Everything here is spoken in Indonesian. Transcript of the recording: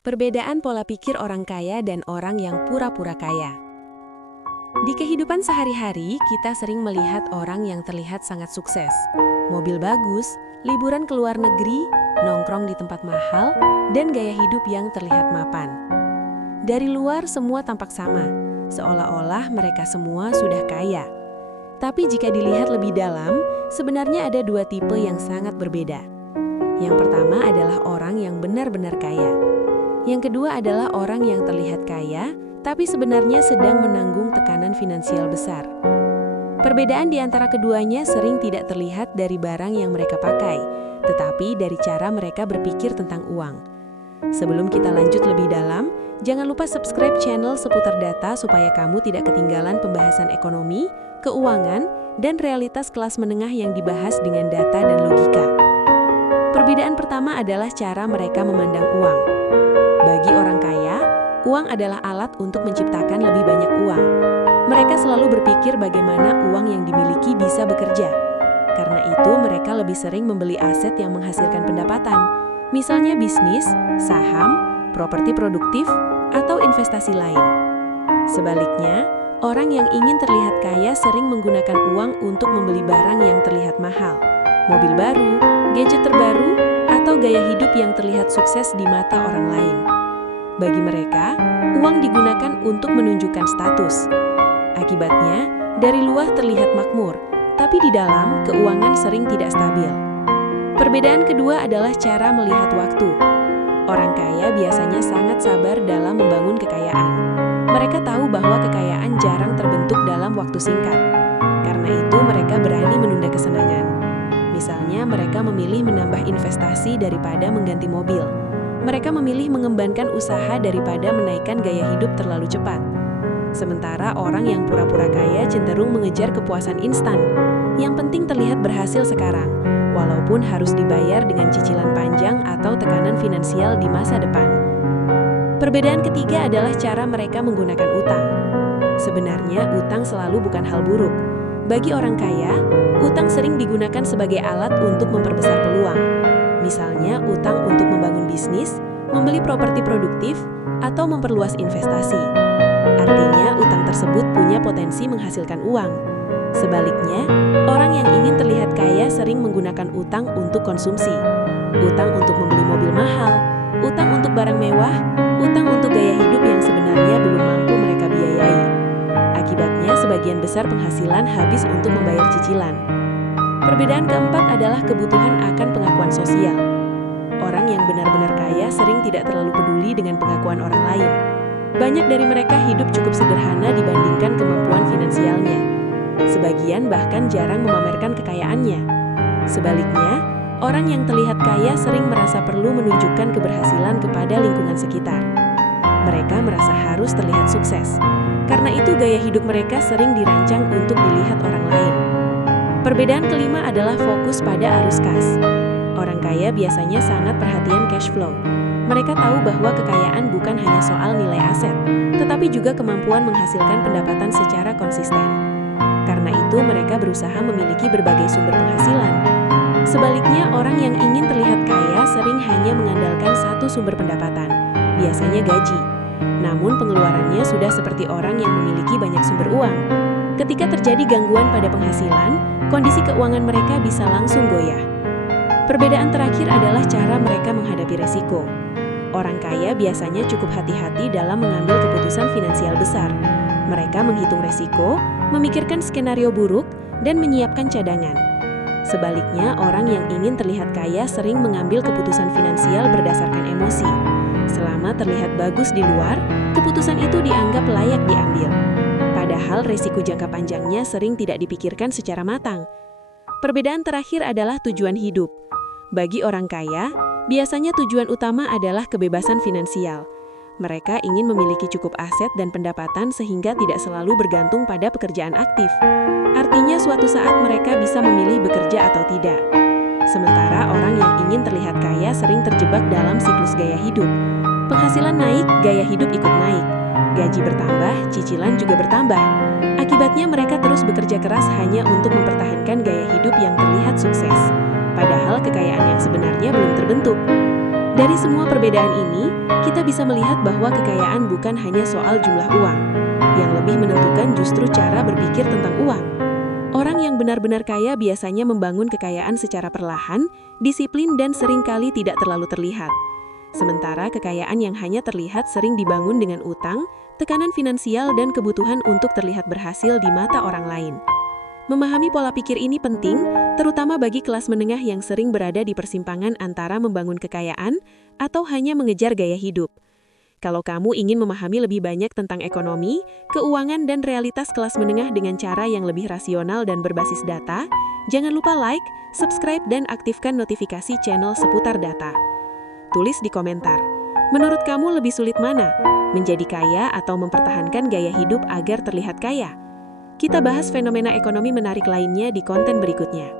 Perbedaan pola pikir orang kaya dan orang yang pura-pura kaya. Di kehidupan sehari-hari, kita sering melihat orang yang terlihat sangat sukses. Mobil bagus, liburan ke luar negeri, nongkrong di tempat mahal, dan gaya hidup yang terlihat mapan. Dari luar semua tampak sama, seolah-olah mereka semua sudah kaya. Tapi jika dilihat lebih dalam, sebenarnya ada dua tipe yang sangat berbeda. Yang pertama adalah orang yang benar-benar kaya. Yang kedua adalah orang yang terlihat kaya, tapi sebenarnya sedang menanggung tekanan finansial besar. Perbedaan di antara keduanya sering tidak terlihat dari barang yang mereka pakai, tetapi dari cara mereka berpikir tentang uang. Sebelum kita lanjut lebih dalam, jangan lupa subscribe channel seputar data supaya kamu tidak ketinggalan pembahasan ekonomi, keuangan, dan realitas kelas menengah yang dibahas dengan data dan logika. Perbedaan pertama adalah cara mereka memandang uang. Bagi orang kaya, uang adalah alat untuk menciptakan lebih banyak uang. Mereka selalu berpikir bagaimana uang yang dimiliki bisa bekerja. Karena itu, mereka lebih sering membeli aset yang menghasilkan pendapatan. Misalnya bisnis, saham, properti produktif, atau investasi lain. Sebaliknya, orang yang ingin terlihat kaya sering menggunakan uang untuk membeli barang yang terlihat mahal, mobil baru, gadget terbaru, atau gaya hidup yang terlihat sukses di mata orang lain. Bagi mereka, uang digunakan untuk menunjukkan status. Akibatnya, dari luar terlihat makmur, tapi di dalam, keuangan sering tidak stabil. Perbedaan kedua adalah cara melihat waktu. Orang kaya biasanya sangat sabar dalam membangun kekayaan. Mereka tahu bahwa kekayaan jarang terbentuk dalam waktu singkat. Karena itu, mereka berani menunda kesenangan. Misalnya, mereka memilih menambah investasi daripada mengganti mobil. Mereka memilih mengembangkan usaha daripada menaikkan gaya hidup terlalu cepat. Sementara orang yang pura-pura kaya cenderung mengejar kepuasan instan. Yang penting terlihat berhasil sekarang, walaupun harus dibayar dengan cicilan panjang atau tekanan finansial di masa depan. Perbedaan ketiga adalah cara mereka menggunakan utang. Sebenarnya, utang selalu bukan hal buruk. Bagi orang kaya, utang sering digunakan sebagai alat untuk memperbesar peluang. Misalnya, utang untuk membangun bisnis, membeli properti produktif, atau memperluas investasi. Artinya, utang tersebut punya potensi menghasilkan uang. Sebaliknya, orang yang ingin terlihat kaya sering menggunakan utang untuk konsumsi. Utang untuk membeli mobil mahal, utang untuk barang mewah, utang untuk gaya hidup yang sebenarnya belum mampu mereka biayai. Akibatnya, sebagian besar penghasilan habis untuk membayar cicilan. Perbedaan keempat adalah kebutuhan akan pengakuan sosial. Orang yang benar-benar kaya sering tidak terlalu peduli dengan pengakuan orang lain. Banyak dari mereka hidup cukup sederhana dibandingkan kemampuan finansialnya. Sebagian bahkan jarang memamerkan kekayaannya. Sebaliknya, orang yang terlihat kaya sering merasa perlu menunjukkan keberhasilan kepada lingkungan sekitar. Mereka merasa harus terlihat sukses. Karena itu gaya hidup mereka sering dirancang untuk dilihat orang lain. Perbedaan kelima adalah fokus pada arus kas. Orang kaya biasanya sangat perhatian cash flow. Mereka tahu bahwa kekayaan bukan hanya soal nilai aset, tetapi juga kemampuan menghasilkan pendapatan secara konsisten. Karena itu, mereka berusaha memiliki berbagai sumber penghasilan. Sebaliknya, orang yang ingin terlihat kaya sering hanya mengandalkan satu sumber pendapatan, biasanya gaji. Namun, pengeluarannya sudah seperti orang yang memiliki banyak sumber uang. Ketika terjadi gangguan pada penghasilan, kondisi keuangan mereka bisa langsung goyah. Perbedaan terakhir adalah cara mereka menghadapi resiko. Orang kaya biasanya cukup hati-hati dalam mengambil keputusan finansial besar. Mereka menghitung resiko, memikirkan skenario buruk, dan menyiapkan cadangan. Sebaliknya, orang yang ingin terlihat kaya sering mengambil keputusan finansial berdasarkan emosi. Selama terlihat bagus di luar, keputusan itu dianggap layak diambil. Padahal resiko jangka panjangnya sering tidak dipikirkan secara matang. Perbedaan terakhir adalah tujuan hidup. Bagi orang kaya, biasanya tujuan utama adalah kebebasan finansial. Mereka ingin memiliki cukup aset dan pendapatan sehingga tidak selalu bergantung pada pekerjaan aktif. Artinya suatu saat mereka bisa memilih bekerja atau tidak. Sementara orang yang ingin terlihat kaya sering terjebak dalam siklus gaya hidup. Penghasilan naik, gaya hidup ikut naik. Gaji bertambah, cicilan juga bertambah. Akibatnya mereka terus bekerja keras hanya untuk mempertahankan gaya hidup yang terlihat sukses. Padahal kekayaan yang sebenarnya belum terbentuk. Dari semua perbedaan ini, kita bisa melihat bahwa kekayaan bukan hanya soal jumlah uang. Yang lebih menentukan justru cara berpikir tentang uang. Orang yang benar-benar kaya biasanya membangun kekayaan secara perlahan, disiplin dan seringkali tidak terlalu terlihat. Sementara kekayaan yang hanya terlihat sering dibangun dengan utang, tekanan finansial dan kebutuhan untuk terlihat berhasil di mata orang lain. Memahami pola pikir ini penting, terutama bagi kelas menengah yang sering berada di persimpangan antara membangun kekayaan atau hanya mengejar gaya hidup. Kalau kamu ingin memahami lebih banyak tentang ekonomi, keuangan, dan realitas kelas menengah dengan cara yang lebih rasional dan berbasis data, jangan lupa like, subscribe, dan aktifkan notifikasi channel seputar data. Tulis di komentar, menurut kamu lebih sulit mana? Menjadi kaya atau mempertahankan gaya hidup agar terlihat kaya? Kita bahas fenomena ekonomi menarik lainnya di konten berikutnya.